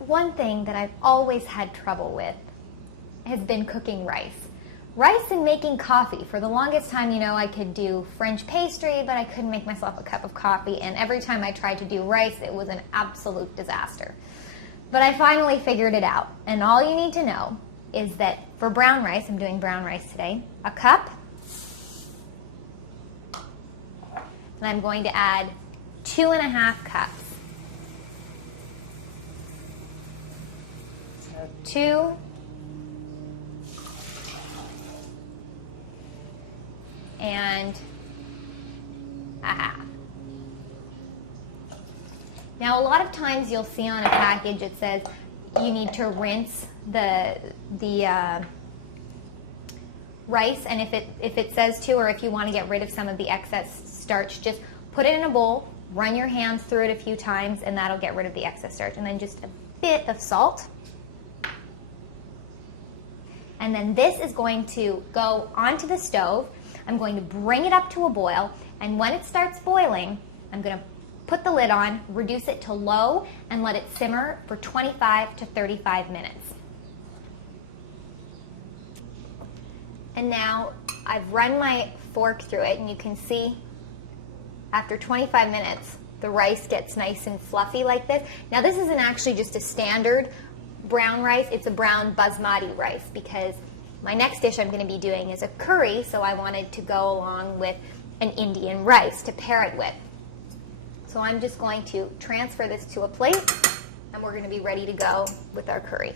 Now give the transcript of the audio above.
one thing that I've always had trouble with has been cooking rice. Rice and making coffee. For the longest time, I could do French pastry, but I couldn't make myself a cup of coffee, and every time I tried to do rice, it was an absolute disaster. But I finally figured it out, and all you need to know is that for brown rice, I'm doing brown rice today, a cup, and I'm going to add 2.5 cups. So 2 and a half. Now, a lot of times you'll see on a package it says you need to rinse the rice, and if it says to, or if you want to get rid of some of the excess starch, just put it in a bowl, run your hands through it a few times, and that'll get rid of the excess starch. And then just a bit of salt. And then this is going to go onto the stove. I'm going to bring it up to a boil, and when it starts boiling, I'm going to put the lid on, reduce it to low, and let it simmer for 25 to 35 minutes. And now I've run my fork through it, and you can see after 25 minutes, the rice gets nice and fluffy like this. Now, this isn't actually just a standard brown rice, it's a brown Basmati rice, because my next dish I'm going to be doing is a curry, so I wanted to go along with an Indian rice to pair it with. So I'm just going to transfer this to a plate, and we're going to be ready to go with our curry.